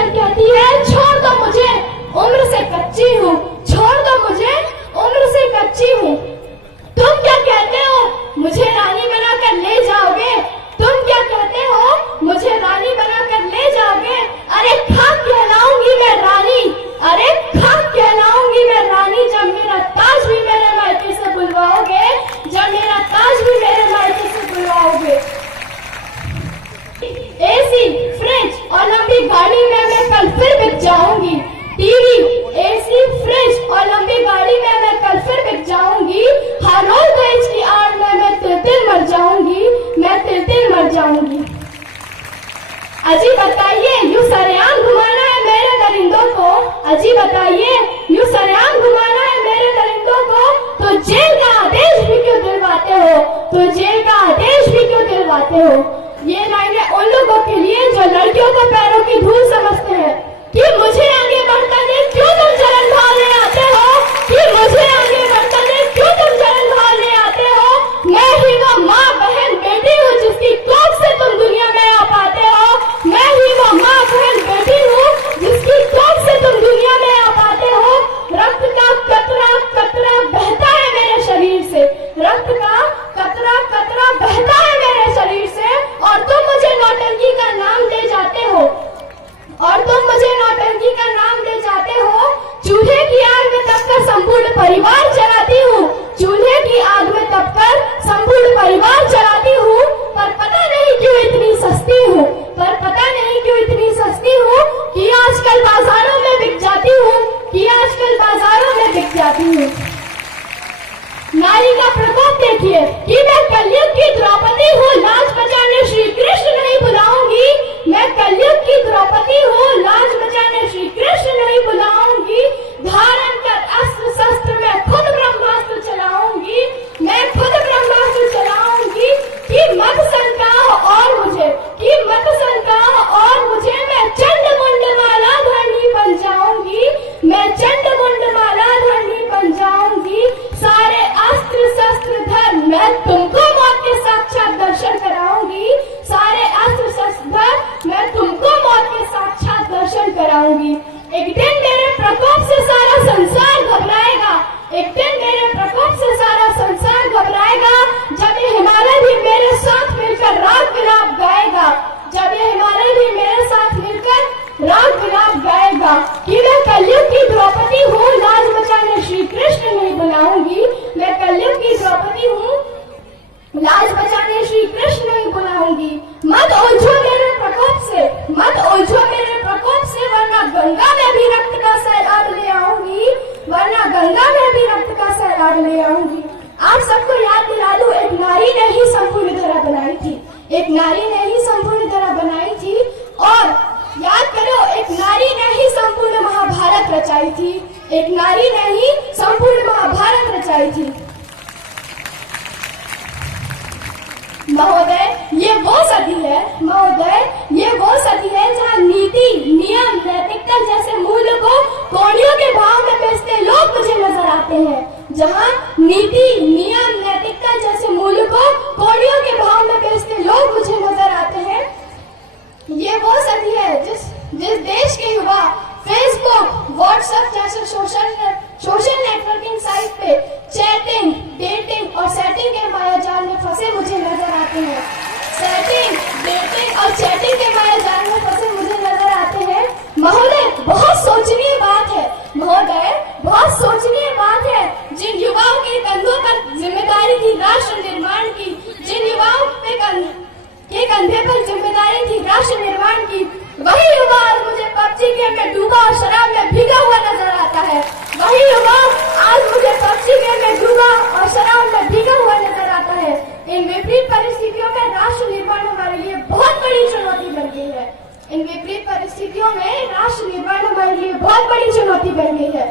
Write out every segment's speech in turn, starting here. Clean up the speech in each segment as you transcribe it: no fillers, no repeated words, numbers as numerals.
कर कहती है छोड़ दो मुझे, उम्र से कच्ची हूँ, छोड़ दो मुझे, उम्र से कच्ची हूँ। तुम क्या कहते हो मुझे रानी बनाकर ले जाओगे, तुम क्या कहते हो मुझे रानी बनाकर ले जाओगे। अरे खाक कहलाऊंगी मैं रानी, अरे खाक कहलाऊंगी मैं रानी, जब मेरा ताज भी मेरे मायके से बुलवाओगे, जब मेरा ताज भी मेरे मायके से बुलवाओगे। एसी, फ्रिज और लंबी गाड़ी में मैं कल फिर बिक जाऊंगी। टीवी, एसी, फ्रिज और लंबी गाड़ी में मैं कल फिर बिक जाऊंगी। हर रोज दहेज की आड़ में मैं तिल मर जाऊंगी, मैं तिल मर जाऊंगी। अजी बताइए यूं सरेआम घुमाना है मेरे दरिंदों को, अजी बताइए यूं सरेआम घुमाना है मेरे दरिंदों को, तो जेल का आदेश भी क्यों दिलवाते हो, तो जेल का आदेश भी क्यों दिलवाते हो। ये लाइनें उन लोगों के लिए जो लड़कियों को पैरों की धूल समझते हैं कि मुझे आगे बढ़ता देख क्यों तुम जलन भालने आते हो, कि मुझे आगे बढ़ता देख क्यों तुम जलन भालने आते हो। मैं ही वो माँ बहन बेटी हूँ जिसकी कोख से तुम दुनिया में आ पाते हो, मैं ही वो माँ बहन बेटी हूँ जिसकी कोख से तुम दुनिया में आ पाते हो। रक्त का कतरा कतरा बहता है मेरे शरीर से, रक्त का कतरा कतरा बहता है मेरे शरीर से, और तुम मुझे नौटंकी का नाम दे जाते हो, और तुम मुझे नौटंकी का नाम दे जाते हो। चूल्हे की आग में तपकर संपूर्ण परिवार जलाती हूँ, चूल्हे की आग में तपकर संपूर्ण परिवार जलाती हूँ, पर पता नहीं क्यों इतनी सस्ती हूँ, पर पता नहीं क्यों इतनी सस्ती हूँ कि आजकल बाजारों में बिक जाती हूँ, कि आजकल बाजारों में बिक जाती हूँ। नारी का प्रकोप देखिए कि मैं कलयुग की द्रौपदी हूँ, लाज बचाने श्री कृष्ण नहीं बुलाऊंगी, मैं कलयुग की द्रौपदी हूँ, लाज बचाने श्री कृष्ण नहीं बुलाऊंगी। धारण कर अस्त्र शस्त्र मैं खुद ब्रह्मास्त्र चलाऊंगी, मैं खुद ब्रह्मास्त्र चलाऊंगी, कि मत शंका और मुझे, कि मत शंका और मुझे, मैं चंड मुंड माला धरनी बन जाऊंगी, मैं चंड मुंड माला धरनी बन जाऊंगी। सारे अस्त्र शस्त्र धर मैं तुमको मौत के साक्षात दर्शन कराऊंगी, सारे अस्त्र शस्त्र धर मैं तुमको मौत के साक्षात दर्शन कराऊंगी। एक दिन मेरे प्रकोप से सारा संसार घबराएगा, एक दिन मेरे प्रकोप से सारा संसार घबराएगा, जब ये हिमालय भी मेरे साथ मिलकर राग विलाप गाएगा, जब ये हिमालय भी मेरे साथ मिलकर राग विलाप गाएगा, कि मैं कलयुग की द्रौपदी हूँ, लाज बचाने श्री कृष्ण नहीं बुलाऊंगी, मैं कलयुग की द्रौपदी हूँ, लाज बचाने श्री कृष्ण नहीं बुलाऊंगी। मत उलझो मेरे प्रकोप से, मत उलझो मेरे प्रकोप से, वरना गंगा में भी रक्त का सैलाब ले आऊंगी, वरना गंगा में भी रक्त का सैलाब ले आऊंगी। आप सबको याद दिला दूं, एक नारी ने ही संपूर्ण धरा बनाई थी, एक नारी ने ही संपूर्ण धरा बनाई थी, और याद करो एक नारी ने ही संपूर्ण महाभारत रचाई थी, एक नारी ने ही संपूर्ण महाभारत रचाई थी। महोदय ये वो सदी है, महोदय ये वो सदी है जहाँ नीति नियम नैतिकता जैसे मूल्यों को कौड़ियों के भाव में बेचते लोग मुझे नजर आते हैं, जहाँ नीति नियम नैतिकता जैसे मूल्यों को कौड़ियों के भाव में बेचते लोग मुझे नजर आते हैं। ये वो सदी है जिस देश के युवा फेसबुक व्हाट्सएप जैसे सोशल नेटवर्किंग साइट पे चैटिंग डेटिंग और सेटिंग के मायाजाल में फंसे मुझे नजर आते हैं, सेटिंग डेटिंग और चैटिंग के मायाजाल में फंसे मुझे नजर आते हैं। महोदय बहुत सोचनीय बात है, महोदय बहुत सोचनीय बात है, जिन युवाओं के कंधों पर जिम्मेदारी थी राष्ट्र निर्माण की, जिन युवाओं के कंधे पर जिम्मेदारी थी राष्ट्र निर्माण की, वही युवा आज मुझे पबजी गेम में डूबा और शराब में भीगा हुआ नजर आता है, वही युवा आज मुझे पबजी गेम में डूबा और शराब में भीगा हुआ नजर आता है। इन विपरीत परिस्थितियों में राष्ट्र निर्माण हमारे लिए बहुत बड़ी चुनौती बन गई है, इन विपरीत परिस्थितियों में राष्ट्र निर्माण हमारे लिए बहुत बड़ी चुनौती बन गई है।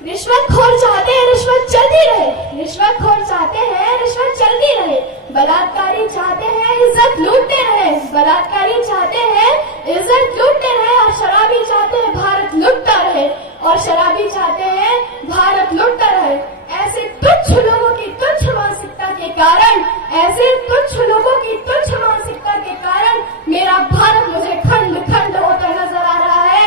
रिश्वतखोर चाहते हैं रिश्वत चलती रहे, रिश्वतखोर चाहते हैं रिश्वत चलती रहे, बलात्कारी चाहते हैं इज्जत लूटते रहे, बलात्कारी चाहते हैं इज्जत लूटते रहे, और शराबी चाहते हैं भारत लुटता रहे, और शराबी चाहते हैं भारत लुटता रहे। ऐसे तुच्छ लोगों की तुच्छ मानसिकता के कारण, ऐसे तुच्छ लोगों की तुच्छ मानसिकता के कारण मेरा भारत मुझे खंड खंड होता नजर आ रहा है,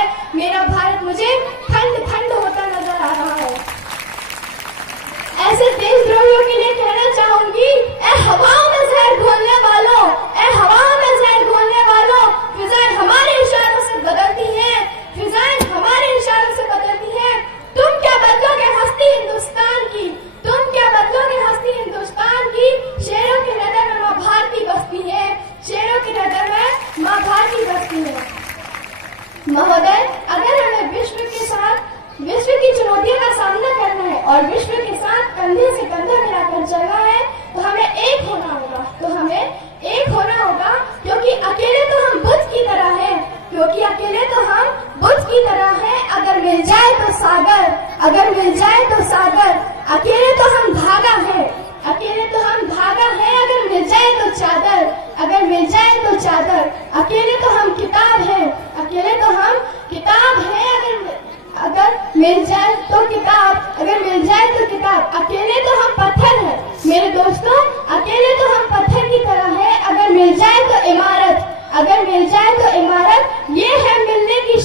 अगर हमें विश्व की चुनौतियों का सामना करना है और विश्व के साथ कंधे से कंधा मिलाकर चलना है तो हमें एक होना होगा क्योंकि अकेले तो हम बुद्ध की तरह हैं, अगर मिल जाए तो सागर, अकेले तो हम धागा है, अगर मिल जाए तो चादर, अकेले तो हम किताब है, अगर मिल जाए तो किताब, अकेले तो हम पत्थर है मेरे दोस्तों, अकेले तो हम पत्थर की तरह है, अगर मिल जाए तो इमारत, ये है मिलने की